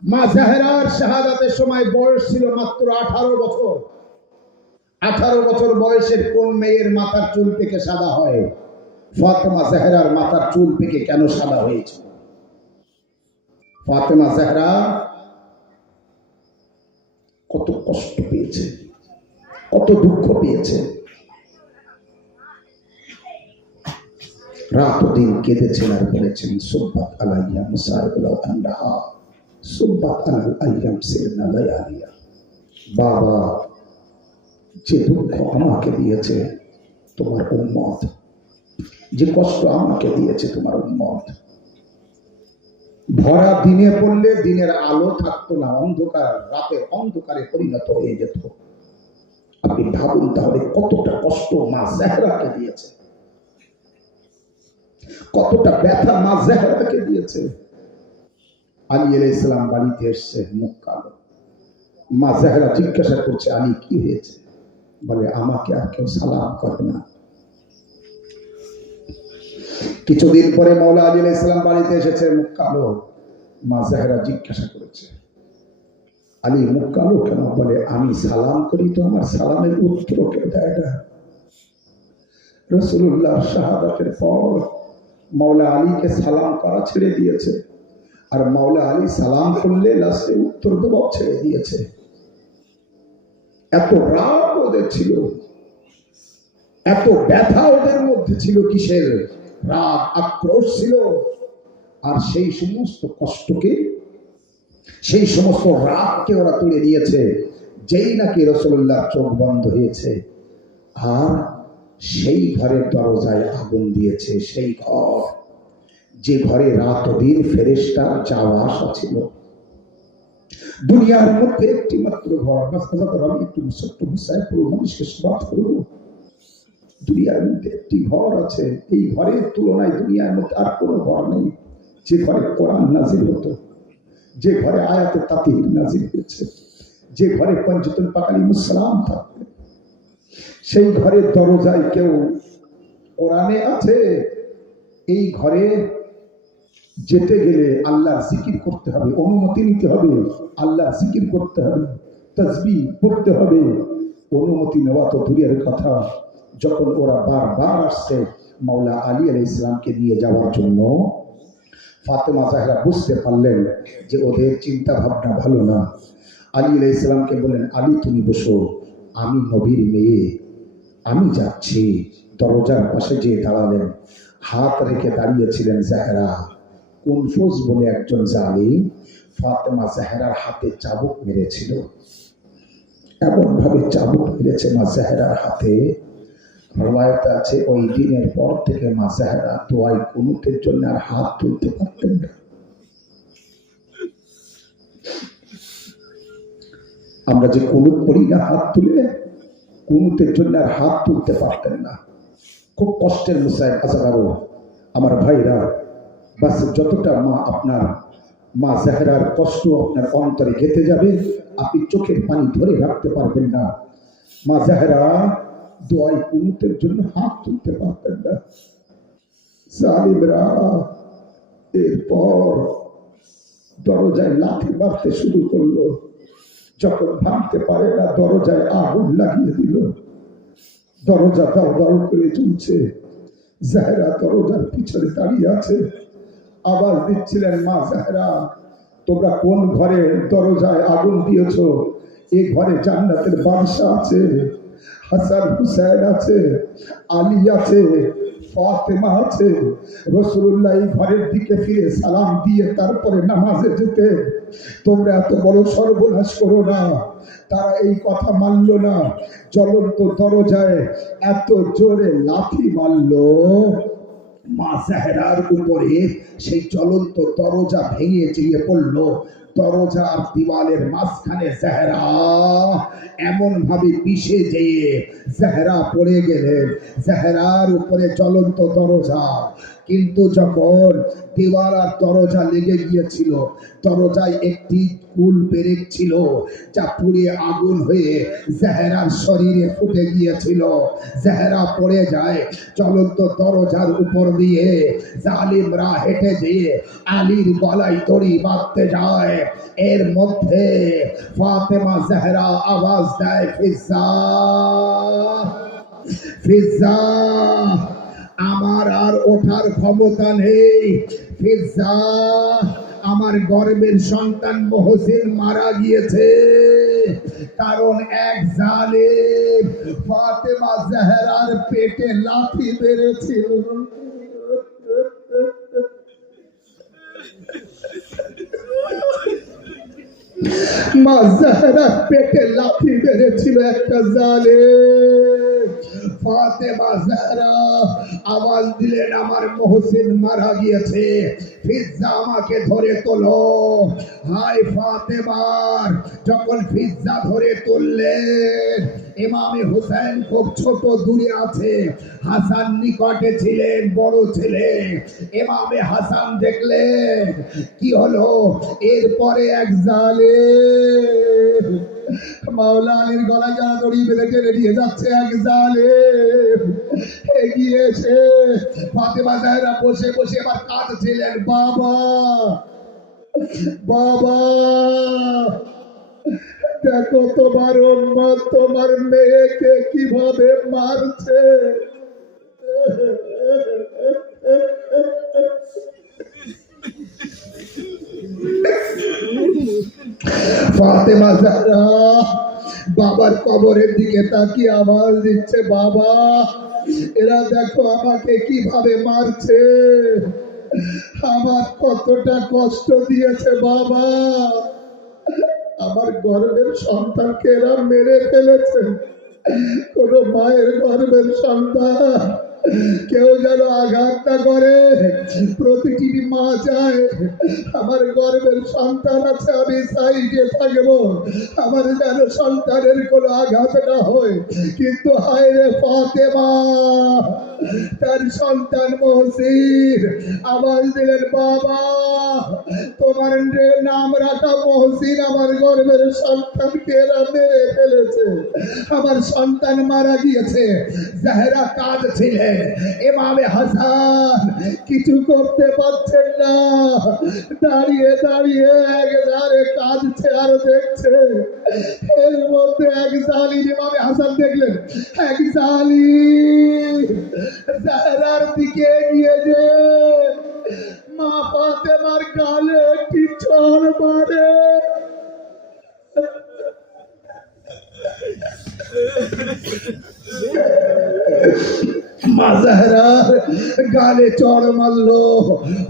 মা জাহরার শাহাদাতের সময় বয়স ছিল মাত্র 18 বছর। 18 বছর বয়সের কোন মেয়ের মাথার চুল পেকে সাদা হয়? ফাতেমা জাহরার মাথার চুল পেকে কেন সাদা হয়েছিল? ফাতেমা জাহরা কত কষ্ট পেয়েছে, কত দুঃখ পেয়েছে, রাত দিন কেঁদেছেন আর বলেছেন সুব্বাত আলাইয়া মুসাইব লাউ আন্নাহা সুব্বাত আলাল আইয়াম সিরনা লায়ালিয়া। বাবা, যে দুঃখ আমাকে দিয়েছে তোমার উম্মত, যে কষ্ট আমাকে দিয়েছে তোমার উম্মত, ভরা দিনে পড়লে দিনের আলো থাকতো না, অন্ধকার রাতে অন্ধকারে পরিণত হয়ে যেত। আপনি ভাবুন তাহলে কতটা কষ্ট মা জাহরাকে দিয়েছে, কতটা ব্যথা মা জাহরাকে দিয়েছে। আলী আলাইহিস সালাম বাড়িতে এসছে, মুখ কালো। মা জাহরা জিজ্ঞাসা করছে, আলী কি হয়েছে? বলে আমাকে আর কেউ সালাম করে না। কিছুদিন পরে মাওলা আলী আলাইহিস সালাম বাড়িতে এসেছে, মুখ কালো। মা জাহরা জিজ্ঞাসা করেছে, আলী মুখ কালো কেন? বলে আমি সালাম করি তো আমার সালামের উত্তর কেউ দেয় না। রাসূলুল্লাহ শাহাদাতের পর মাওলা আলীকে সালাম করা ছেড়ে দিয়েছে, আর মাওলা আলী সালাম করলে লাস্টে উত্তর দেওয়া ছেড়ে দিয়েছে। এত রাগ ওদের ছিল, এত ব্যথা ওদের মধ্যে ছিল। কিসের রাগ, আক্রোশ ছিল। আর সেই সমস্ত কষ্টকে, সেই সমস্ত রাগকে ওরা তুলে দিয়েছে যেই নাকি রাসূলুল্লাহ চোখ বন্ধ হয়েছে, আর সেই ঘরের দরজায় আগুন দিয়েছে। সেই ঘর যে ঘরে রাত ও দিন ফেরেশতার যাওয়া আসা ছিল। দুনিয়ার মধ্যে একটি মাত্র ঘর, আমি একটু ছোট্ট বিষয় পুরো মানুষকে সমাজ করবো। দুনিয়ার মধ্যে একটি ঘর আছে, এই ঘরের তুলনায় দুনিয়ার মধ্যে আর কোনো ঘর নেই। যে ঘরে কোরআন নাজিল হতো, যে ঘরে আয়াতে তাতির নাজিল হয়েছে, যে ঘরে পঞ্চতুল পাকালি মুসলাম থাকবে, সেই ঘরের দরজায় কেউ কোরআনে আছে। এই ঘরে যেতে গেলে আল্লাহর জিকির করতে হবে, অনুমতি নিতে হবে, আল্লাহর জিকির করতে হবে, তাসবিহ পড়তে হবে। অনুমতি নেওয়া তো দূরের কথা, যখন ওরা বারবার আসছে মাওলা আলী আলাইহিস সালামকে নিয়ে যাওয়ার জন্য, ফাতেমা জাহরা বুঝতে পারলেন যে ওদের চিন্তা ভাবনা ভালো না। আলী আলাইহিস সালামকে বললেন, আলী তুমি বসো, আমি নবীর মেয়ে, আমি যাচ্ছি। দরজার পাশে যে দাঁড়ালেন, হাত রেখে দাঁড়িয়েছিলেন জাহরা। কুনফুস বলে একজন জালিম ফাতেমা জাহরার হাতে চাবুক মেরেছিল। এমন ভাবে চাবুক মেরেছে মা জাহরার হাতে, রওয়ায়াতে আছে ওই দিনের পর থেকে মা জাহরা দোয়াই কুনুতের জন্য আর হাত তুলতে পারতেন না। আমরা যে কুনুত পড়ি না হাত তুলে, কুনুতের জন্য আর হাত তুলতে পারতেন না। খুব কষ্টের মুসাইব আজাগারো আমার ভাইরা, বাস যতটা মা জাহরার কষ্ট আপনার অন্তরে গেঁথে যাবে, আপনি চোখের পানি ধরে রাখতে পারবেন না। মা জাহরা দোয়াই কুনুতের জন্য হাত তুলতে পারতেন না। জালিমরা এরপর দরজায় লাথি মারতে শুরু করলো। যখন ভাঙতে পারে না, দরজায় আগুন লাগিয়ে দিল। দরজা দাও দাও করে চলছে। জাহরা দরজার পিছনে দাঁড়িয়ে আছে, আওয়াজ দিচ্ছিলেন, মা জাহরা তোমরা কোন ঘরে দরজায় আগুন দিয়েছ? এই ঘরে জান্নাতের বাদশা আছে, হাসান হুসাইন আছে, আলী আছে, ফাতেমা আছে। রাসূলুল্লাহ এই ঘরের দিকে ফিরে সালাম দিয়ে তারপরে নামাজে যেতে। তোমরা এত বড় সর্বনাশ করো না। তারা এই কথা মানল না। জ্বলন্ত দরজায় এত জোরে লাথি মারল, মা জাহরার উপরে সেই জ্বলন্ত দরজা ভেঙে চিড়িয়ে পড়ল। দরজা আর দিওয়ালের মাঝখানে জাহরা এমন ভাবে পিষে যেয়ে জাহরা পড়ে গেলেন। জাহরার উপরে জ্বলন্ত দরজা, কিন্তু যখন দেওয়াল আর দরজা লেগে গিয়েছিল, দরজায় একটি কুল পেরেক ছিল যা পুড়ে আগুন হয়ে জাহরার শরীরে ফুটে গিয়েছিল। জাহরা পড়ে যায় জ্বলন্ত দরজার উপর দিয়ে। জালিমরা হেঁটে যেয়ে আলীর গলায় দড়ি বাঁধতে যায়। এর মধ্যে ফাতেমা জাহরা আওয়াজ দেয়, ফিজ্জা ফিজ্জা, আমার আর ওঠার ক্ষমতা নেই। ফিজ্জা, আমার গর্ভের সন্তান মহসিন মারা গিয়েছে, কারণ এক জালিম ফাতেমা জাহরার পেটে লাথি মেরেছিল। মা জাহরার পেটে লাথি মেরেছিল একটা জালিম। ফাতেমা জাহরা আওয়াজ দিলেন, আমার মহসিন মারা গিয়েছে, ফিজ্জা আমাকে ধরে তোলো। হায় ফাতেমার, যখন ফিজ্জা ধরে তুললেন, ইমামে হুসাইন খুব ছোট দূরে আছে, হাসান নিকটে ছিলেন, বড় ছেলে। ইমামে হাসান দেখলেন কি হলো। এরপরে এক জালিম মাওলা আলীর গলায় যারা দড়ি বেঁধে টেনে নিয়ে যাচ্ছে, এক জালিম এগিয়ে এসে ফাতেমা জাহরা বসে বসে এবার কাঁদছিলেন, বাবা বাবা, দেখো তোমার উম্মত তোমার মেয়েকে কিভাবে মারছে। ফাতেমা জাহরা বাবার কবরের দিকে তাকিয়ে আওয়াজ দিচ্ছে, বাবা এরা দেখো আমাকে কিভাবে মারছে, আমার কতটা কষ্ট দিয়েছে বাবা, আমার গর্ভের সন্তানকে এরা মেরে ফেলেছে। কোন মায়ের গর্ভের সন্তান কেউ যেন আঘাত না করে। প্রতিটি মা চায় আমার গর্ভের সন্তান আছে, আমি সাইডে থাকবো, আমার যেন সন্তানের কোনো আঘাত না হয়। কিন্তু হায় রে ফাতেমা, তার সন্তান মহসিন আওয়াজ দিলেন, বাবা তোমার নাম রাখা মহসিন আমার গর্ভের সন্তানকে এরা মেরে ফেলেছে, আমার সন্তান মারা গিয়েছে। জাহেরা কাঁদছিলেন, ইমামে হাসান কিছু করতে পারছেন না, দাঁড়িয়ে দাঁড়িয়ে একধারে কাঁদছে আর দেখছে। এর মধ্যে এক জালিম, ইমামে হাসান দেখলেন এক জালিম জাহেরার দিকে এগিয়ে যে মা ফাতেমার গালে একটি চড় মারে। মা জাহেরার গালে চড় মারলো।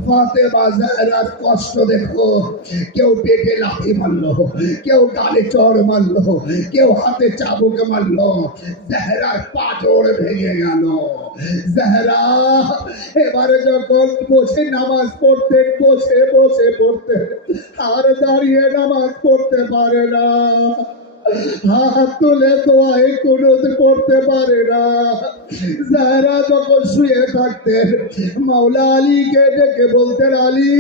ফাতেমা জাহেরার কষ্ট দেখো, কেউ পেটে লাথি মারলো, কেউ গালে চড় মারলো, কেউ হাতে চাবুক মারলো। জাহেরার পাঁজর ভেঙে গেল। জাহেরা এবারে যখন বসে নামাজ পড়তেন, বসে বসে পড়তেন, আর দাঁড়িয়ে নামাজ পড়তে পারে না, হাত তুলে দোয়ায় কুনুত পড়তে পারে না। জাহেরা যখন শুয়ে থাকতেন, মাওলা আলীকে ডেকে বলতেন, আলী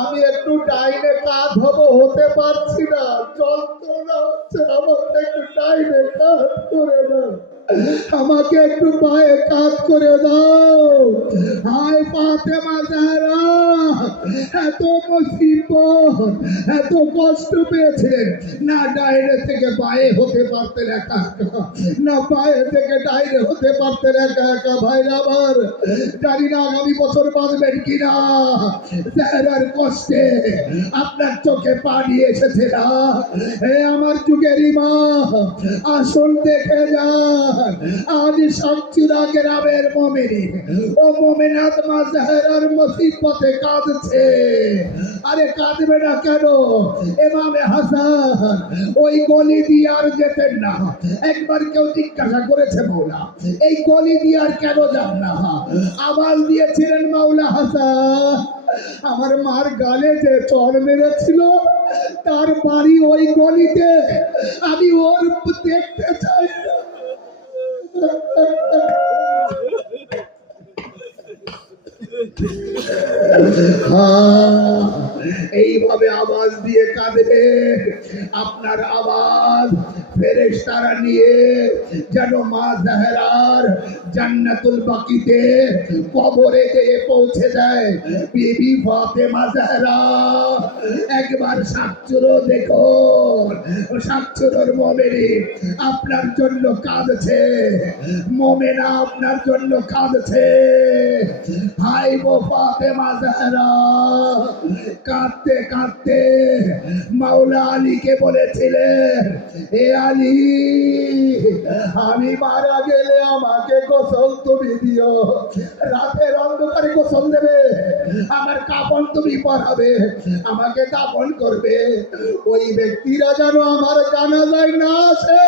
আমি একটু ডাইনে কাঁধ হতে পারছি না, যন্ত্রণা হচ্ছে, আমাকে একটু ডাইনে কাঁধ করে দাও, আমাকে একটু পায়ে কাজ করে দাও। হায় ফাতেমা জাহেরা এত মুসিবত, এত কষ্ট পেয়েছিলেন, না ডাইনে থেকে বায়ে হতে পারতেন একা একা, না বায়ে থেকে ডাইনে হতে পারতেন একা একা। ভাইরা আমার, জানি না আগামী বছর বাঁচবেন কিনা। জাহেরার কষ্টে আপনার চোখে পানি এসেছে না? হে আমার যুগের মা, আসল দেখে যান, আজ শামচুরা গ্রামের মোমেনি ও মোমেনাত মা জাহেরার মুসিবতে কাঁদছে। আরে কাঁদবে না কেন? ইমামে হাসান ওই গলি দিয়ে আর যেতেন না। একবার কেউ জিজ্ঞাসা করেছে, মাওলা এই গলি দিয়ে আর কেন যান না? আওয়াজ দিয়েছিলেন মাওলা হাসান, আমার মার গালে যে চড় মেরেছিল তার বাড়ি ওই গলিতে, আমি ওর দেখতে চাই না। এইভাবে আওয়াজ দিয়ে কাঁদবে, আপনার আওয়াজ ফেরেশতারা নিয়ে যেন মা জাহেরার জান্নাতুল বাকিতে কবরে গিয়ে পৌঁছে যায়। বিবি ফাতেমা জাহেরা একবার সাতচুরো দেখো, সাতচুরোর মোমেনি আপনার জন্য কাঁদছে, মোমেনা আপনার জন্য কাঁদছে। হাই গো ফাতেমা জাহেরা, কাঁদতে কাঁদতে মাওলা আলীকে বলেছিলেন, এ আলী আমি মারা গেলে আমাকে গোসল তুমি দিও, রাতের অন্ধকারে গোসল দেবে, আমার কাফন তুমি পরাবে, আমাকে দাফন করবে। ওই ব্যক্তিরা যেন আমার জানাজায় না আসে,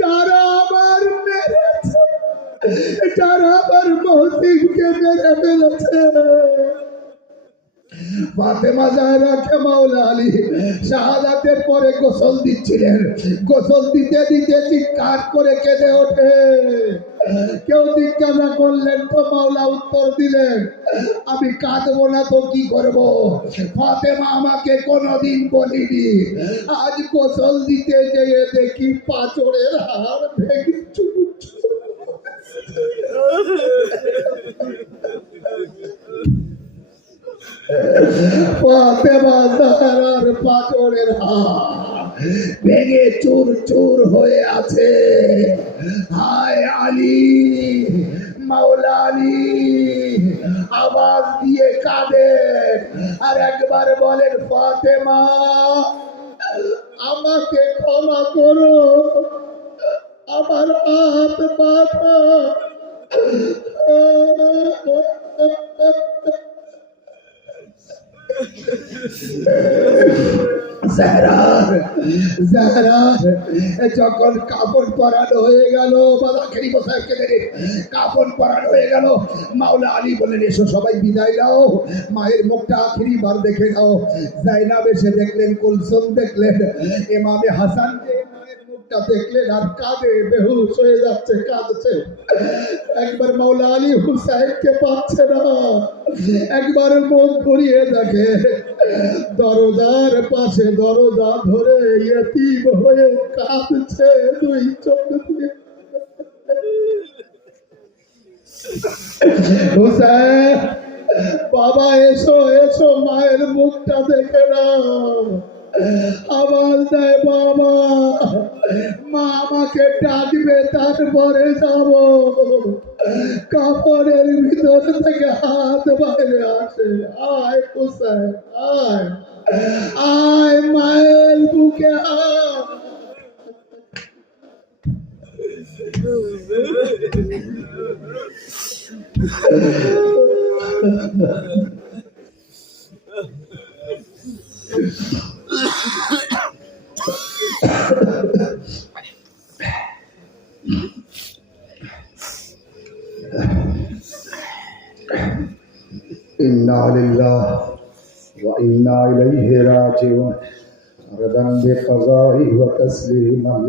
যারা আমার মেরেছে, যারা আমার মহসিনকে মেরে ফেলেছে। ফাতেমা জাহেরাকে মাওলা আলী শাহাদাতের পরে গোসল দিচ্ছিলেন, গোসল দিতে দিতে চিৎকার করে কেঁদে ওঠে। কেউ জিজ্ঞাসা করলেন তো মাওলা উত্তর দিলেন, আমি কাঁদবো না তো কি করব? ফাতেমা আমাকে কোনোদিন বলিনি, আজ গোসল দিতে যেয়ে দেখি পাঁচরের হাড় ভেঙে চুপ। ফাতেমা জাহেরার পাঁজরের হাড় ভেঙে চুর চুর হয়ে আছে। হায় আলী, মাওলা আলী আওয়াজ দিয়ে কাঁদেন আর একবার বলেন, ফাতেমা আমাকে ক্ষমা করো, আমার হাত ব্যথা। জাহেরার যারা যখন কাপড় পরানো হয়ে গেল, বাবা খলিফা সাহেবকে দেখে কাপড় পরানো হয়ে গেল, মাওলা আলী বলেন এসো সবাই বিদায় নাও, মায়ের মুখটা আখেরি বার দেখে নাও। জাইনাব এসে দেখলেন, কুলসুম দেখলেন, ইমামে হাসানকে মায়ের মুখটা দেখলেন আর কাঁদে, বেহুশ হয়ে যাচ্ছে, কাঁদছে। একবার মাওলা আলী হুসাইনকে পাচ্ছে না, একবার মুখ ঘুরিয়ে দেখে দরজার পাশে দরজা ধরে ইয়েতিম হয়ে কাঁদছে দুই চোখ দিয়ে। হুসাইন বাবা এসো এসো, মায়ের মুখটা দেখে নাও। আওয়াজ দেয় বাবা, মা আমাকে ডাকবে, তারপরে যাব। কাপড়ের ভিতর থেকে হাত বাইরে আসে, আয় হুসাইন আয়, আয় মায়ের বুকে আয়। इन्ना लिल्लाह व इन्ना इलैहि राजिऊन। रदन बिक़ज़ाइ व तस्लीमन